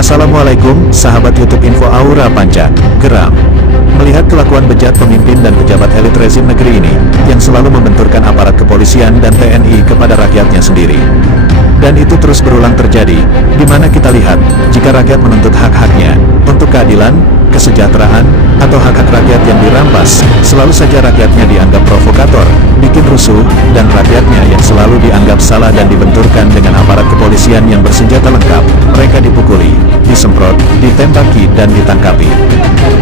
Assalamualaikum, sahabat YouTube Info Aura Panca. Geram melihat kelakuan bejat pemimpin dan pejabat elit rezim negeri ini, yang selalu membenturkan aparat kepolisian dan TNI kepada rakyatnya sendiri. Dan itu terus berulang terjadi, di mana kita lihat, jika rakyat menuntut hak-haknya, untuk keadilan, kesejahteraan, atau hak-hak rakyat yang dirampas, selalu saja rakyatnya dianggap provokator, bikin rusuh, dan rakyatnya yang selalu dianggap salah dan dibenturkan dengan aparat kepolisian yang bersenjata lengkap, mereka dipukuli, disemprot, ditembaki, dan ditangkapi.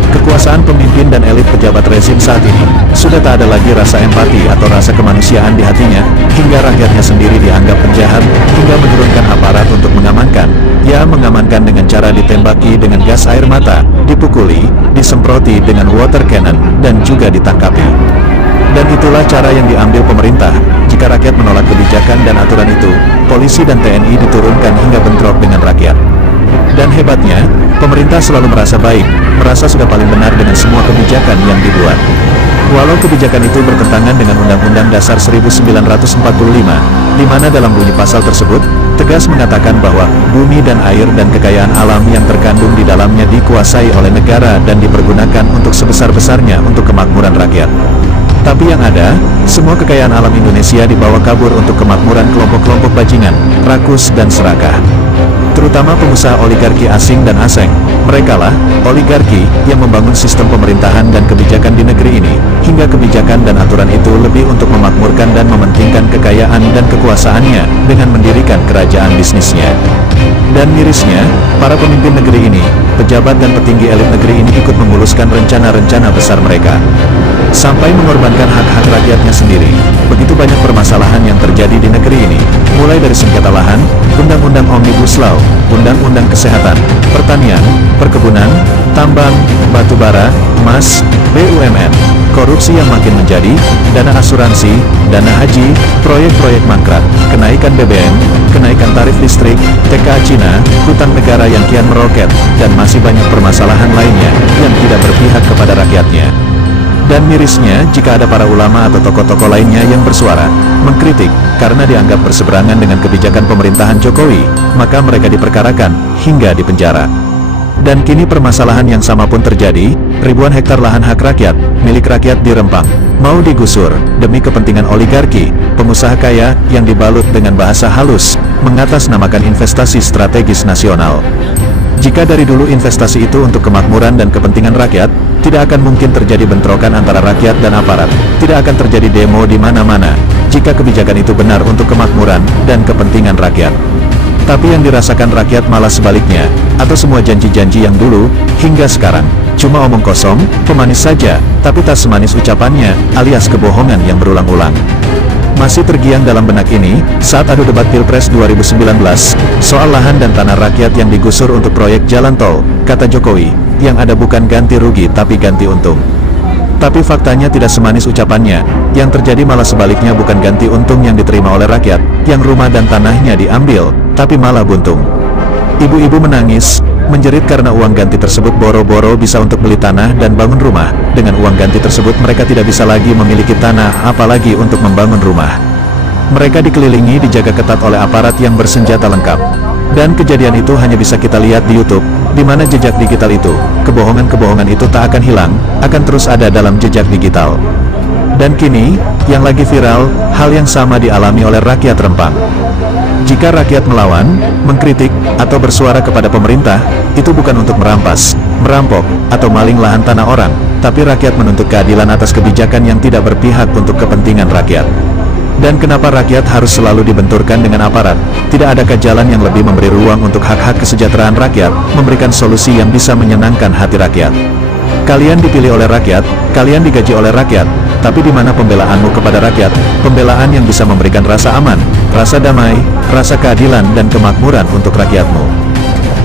Kekuasaan pemimpin dan elit pejabat rezim saat ini, sudah tak ada lagi rasa empati atau rasa kemanusiaan di hatinya, hingga rakyatnya sendiri dianggap penjahat, hingga menurunkan aparat untuk mengamankan, mengamankan dengan cara ditembaki dengan gas air mata, dipukuli, disemproti dengan water cannon, dan juga ditangkapi. Dan itulah cara yang diambil pemerintah. Jika rakyat menolak kebijakan dan aturan itu, polisi dan TNI diturunkan hingga bentrok dengan rakyat. Dan hebatnya, pemerintah selalu merasa baik, merasa sudah paling benar dengan semua kebijakan yang dibuat. Walau kebijakan itu bertentangan dengan Undang-Undang Dasar 1945, di mana dalam bunyi pasal tersebut, tegas mengatakan bahwa bumi dan air dan kekayaan alam yang terkandung di dalamnya dikuasai oleh negara dan dipergunakan untuk sebesar-besarnya untuk kemakmuran rakyat. Tapi yang ada, semua kekayaan alam Indonesia dibawa kabur untuk kemakmuran kelompok-kelompok bajingan, rakus dan serakah. Terutama pengusaha oligarki asing dan asing. Merekalah oligarki yang membangun sistem pemerintahan dan kebijakan di negeri ini, hingga kebijakan dan aturan itu lebih untuk memakmurkan dan mementingkan kekayaan dan kekuasaannya dengan mendirikan kerajaan bisnisnya. Dan mirisnya, para pemimpin negeri ini, pejabat dan petinggi elit negeri ini ikut memuluskan rencana-rencana besar mereka, sampai mengorbankan hak-hak rakyatnya sendiri. Begitu banyak permasalahan yang terjadi di negeri ini, mulai dari sengketa lahan, undang-undang Omnibus Law, undang-undang kesehatan, pertanian, perkebunan, tambang, batubara, emas, BUMN, korupsi yang makin menjadi, dana asuransi, dana haji, proyek-proyek mangkrak, kenaikan BBM, kenaikan tarif listrik, TKA Cina, hutang negara yang kian meroket, dan masih banyak permasalahan lainnya yang tidak berpihak kepada rakyatnya. Dan mirisnya, jika ada para ulama atau tokoh-tokoh lainnya yang bersuara, mengkritik, karena dianggap berseberangan dengan kebijakan pemerintahan Jokowi, maka mereka diperkarakan, hingga dipenjara. Dan kini permasalahan yang sama pun terjadi, ribuan hektar lahan hak rakyat, milik rakyat di Rempang, mau digusur, demi kepentingan oligarki, pengusaha kaya, yang dibalut dengan bahasa halus, mengatasnamakan investasi strategis nasional. Jika dari dulu investasi itu untuk kemakmuran dan kepentingan rakyat, tidak akan mungkin terjadi bentrokan antara rakyat dan aparat, tidak akan terjadi demo di mana-mana, jika kebijakan itu benar untuk kemakmuran dan kepentingan rakyat. Tapi yang dirasakan rakyat malah sebaliknya, atau semua janji-janji yang dulu, hingga sekarang, cuma omong kosong, pemanis saja, tapi tak semanis ucapannya, alias kebohongan yang berulang-ulang. Masih tergiang dalam benak ini, saat adu debat Pilpres 2019, soal lahan dan tanah rakyat yang digusur untuk proyek jalan tol, kata Jokowi, yang ada bukan ganti rugi tapi ganti untung. Tapi faktanya tidak semanis ucapannya, yang terjadi malah sebaliknya, bukan ganti untung yang diterima oleh rakyat, yang rumah dan tanahnya diambil, tapi malah buntung. Ibu-ibu menangis, menjerit karena uang ganti tersebut boro-boro bisa untuk beli tanah dan bangun rumah. Dengan uang ganti tersebut mereka tidak bisa lagi memiliki tanah, apalagi untuk membangun rumah. Mereka dikelilingi, dijaga ketat oleh aparat yang bersenjata lengkap. Dan kejadian itu hanya bisa kita lihat di YouTube, di mana jejak digital itu, kebohongan-kebohongan itu tak akan hilang, akan terus ada dalam jejak digital. Dan kini, yang lagi viral, hal yang sama dialami oleh rakyat Rempang. Jika rakyat melawan, mengkritik, atau bersuara kepada pemerintah, itu bukan untuk merampas, merampok, atau maling lahan tanah orang, tapi rakyat menuntut keadilan atas kebijakan yang tidak berpihak untuk kepentingan rakyat. Dan kenapa rakyat harus selalu dibenturkan dengan aparat? Tidak adakah jalan yang lebih memberi ruang untuk hak-hak kesejahteraan rakyat, memberikan solusi yang bisa menyenangkan hati rakyat? Kalian dipilih oleh rakyat, kalian digaji oleh rakyat, tapi di mana pembelaanmu kepada rakyat, pembelaan yang bisa memberikan rasa aman, rasa damai, rasa keadilan dan kemakmuran untuk rakyatmu?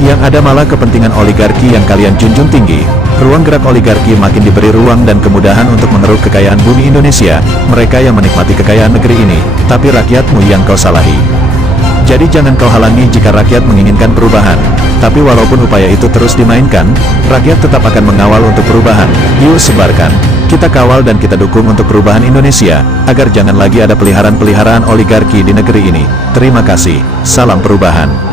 Yang ada malah kepentingan oligarki yang kalian junjung tinggi. Ruang gerak oligarki makin diberi ruang dan kemudahan untuk mengeruk kekayaan bumi Indonesia, mereka yang menikmati kekayaan negeri ini, tapi rakyatmu yang kau salahi. Jadi jangan kau halangi jika rakyat menginginkan perubahan. Tapi walaupun upaya itu terus dimainkan, rakyat tetap akan mengawal untuk perubahan. Yuk sebarkan. Kita kawal dan kita dukung untuk perubahan Indonesia, agar jangan lagi ada peliharaan-peliharaan oligarki di negeri ini. Terima kasih. Salam perubahan.